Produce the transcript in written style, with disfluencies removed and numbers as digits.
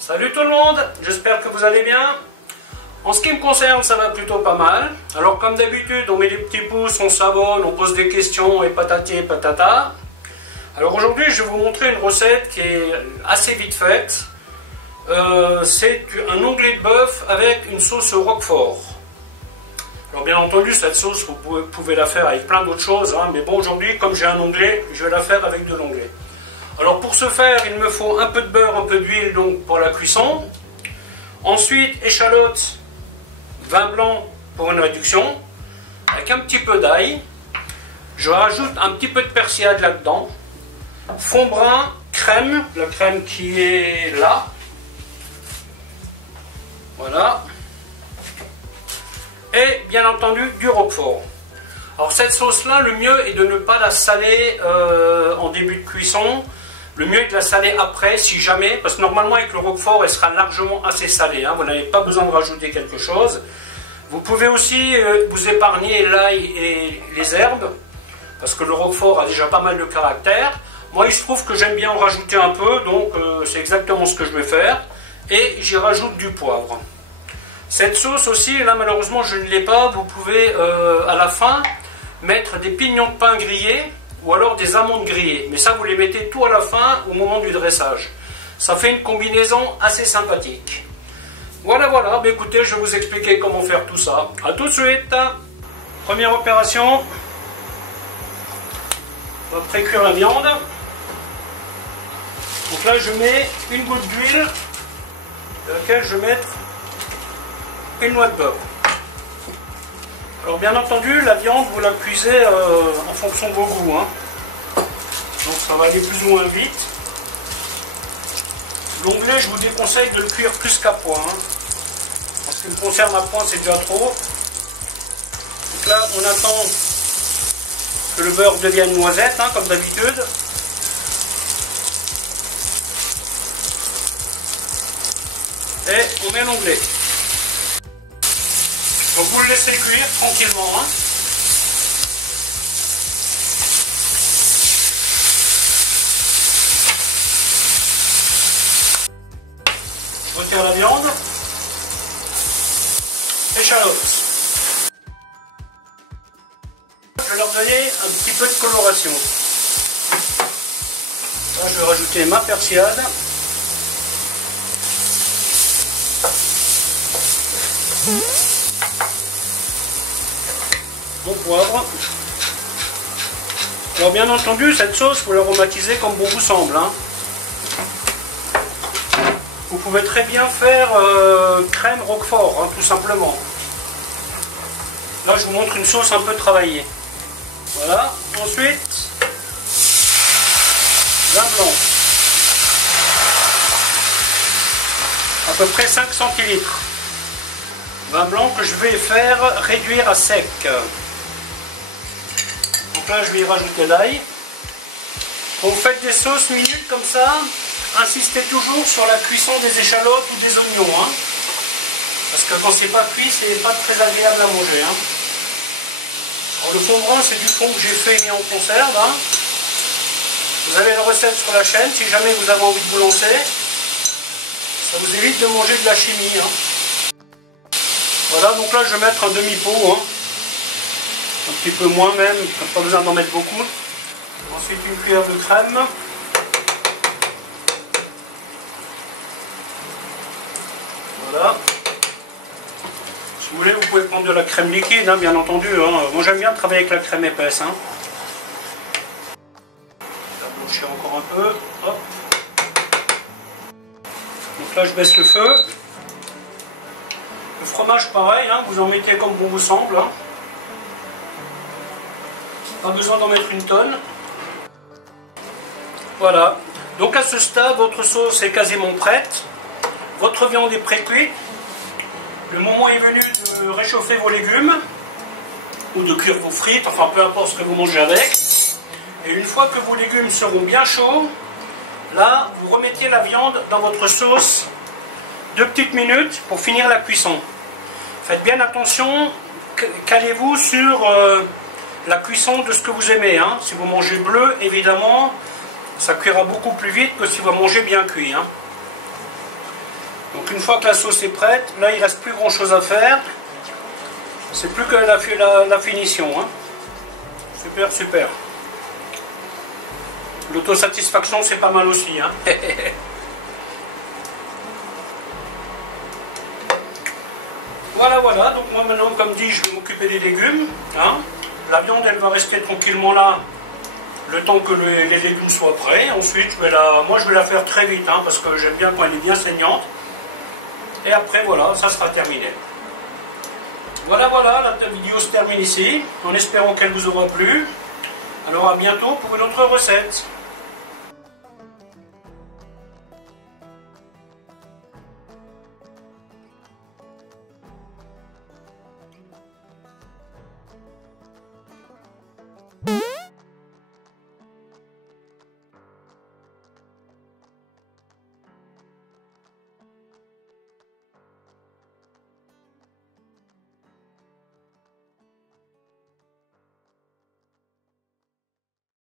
Salut tout le monde, j'espère que vous allez bien. En ce qui me concerne, ça va plutôt pas mal. Alors comme d'habitude, on met des petits pouces, on s'abonne, on pose des questions et patati et patata. Alors aujourd'hui, je vais vous montrer une recette qui est assez vite faite. C'est un onglet de bœuf avec une sauce roquefort. Alors bien entendu, cette sauce, vous pouvez la faire avec plein d'autres choses, hein, mais bon, aujourd'hui, comme j'ai un onglet, je vais la faire avec de l'onglet. Alors pour ce faire, il me faut un peu de beurre, un peu d'huile donc pour la cuisson. Ensuite, échalote, vin blanc pour une réduction, avec un petit peu d'ail. Je rajoute un petit peu de persillade là-dedans. Fond brun, crème, la crème qui est là. Voilà. Et bien entendu du roquefort. Alors cette sauce là, le mieux est de ne pas la saler en début de cuisson. Le mieux est de la saler après si jamais, parce que normalement avec le roquefort elle sera largement assez salée, hein, vous n'avez pas besoin de rajouter quelque chose. Vous pouvez aussi vous épargner l'ail et les herbes, parce que le roquefort a déjà pas mal de caractère. Moi il se trouve que j'aime bien en rajouter un peu, donc c'est exactement ce que je vais faire. Et j'y rajoute du poivre. Cette sauce aussi, là malheureusement je ne l'ai pas, vous pouvez à la fin mettre des pignons de pain grillés ou alors des amandes grillées. Mais ça vous les mettez tout à la fin au moment du dressage. Ça fait une combinaison assez sympathique. Voilà, bah, écoutez, je vais vous expliquer comment faire tout ça. A tout de suite. Première opération. On va pré-cuire la viande. Donc là je mets une goutte d'huile dans laquelle je vais mettre une noix de beurre. Alors bien entendu, la viande, vous la cuisez en fonction de vos goûts. Hein. Donc ça va aller plus ou moins vite. L'onglet, je vous déconseille de le cuire plus qu'à point. Hein. En ce qui me concerne, à point, c'est déjà trop. Donc là, on attend que le beurre devienne noisette, hein, comme d'habitude. Et on met l'onglet. Donc vous le laissez cuire tranquillement. Hein. Je retire la viande. Échalote. Je vais leur donner un petit peu de coloration. Là, je vais rajouter ma persillade. Mon poivre. Alors bien entendu, cette sauce, vous l'aromatisez comme bon vous semble. Hein. Vous pouvez très bien faire crème roquefort, hein, tout simplement. Là, je vous montre une sauce un peu travaillée. Voilà. Ensuite, vin blanc. À peu près 5 centilitres. Vin blanc que je vais faire réduire à sec. Donc là, je vais y rajouter l'ail. Quand vous faites des sauces minutes comme ça, insistez toujours sur la cuisson des échalotes ou des oignons. Hein, parce que quand c'est pas cuit, c'est pas très agréable à manger. Hein. Alors, le fond brun, c'est du fond que j'ai fait mis en conserve. Hein. Vous avez la recette sur la chaîne, si jamais vous avez envie de vous lancer. Ça vous évite de manger de la chimie. Hein. Voilà, donc là je vais mettre un demi-pot, hein. Un petit peu moins même, pas besoin d'en mettre beaucoup. Ensuite une cuillère de crème. Voilà. Si vous voulez, vous pouvez prendre de la crème liquide, hein, bien entendu. Hein. Moi j'aime bien travailler avec la crème épaisse. Hein. Je vais blanchir encore un peu. Hop. Donc là je baisse le feu. Le fromage pareil, hein, vous en mettez comme bon vous semble. Hein. Pas besoin d'en mettre une tonne. Voilà. Donc à ce stade, votre sauce est quasiment prête. Votre viande est pré-cuite. Le moment est venu de réchauffer vos légumes. Ou de cuire vos frites, enfin peu importe ce que vous mangez avec. Et une fois que vos légumes seront bien chauds, là, vous remettez la viande dans votre sauce 2 petites minutes pour finir la cuisson. Faites bien attention, calez-vous sur la cuisson de ce que vous aimez. Hein. Si vous mangez bleu, évidemment, ça cuira beaucoup plus vite que si vous mangez bien cuit. Hein. Donc une fois que la sauce est prête, là il ne reste plus grand chose à faire. C'est plus que la finition. Hein. Super, super. L'autosatisfaction c'est pas mal aussi. Hein. Voilà, voilà. Donc moi maintenant, comme dit, je vais m'occuper des légumes. Hein. La viande elle va rester tranquillement là. Le temps que les légumes soient prêts. Ensuite, moi je vais la faire très vite. Hein, parce que j'aime bien quand elle est bien saignante. Et après, voilà, ça sera terminé. Voilà, voilà, la vidéo se termine ici, en espérant qu'elle vous aura plu. Alors à bientôt pour une autre recette.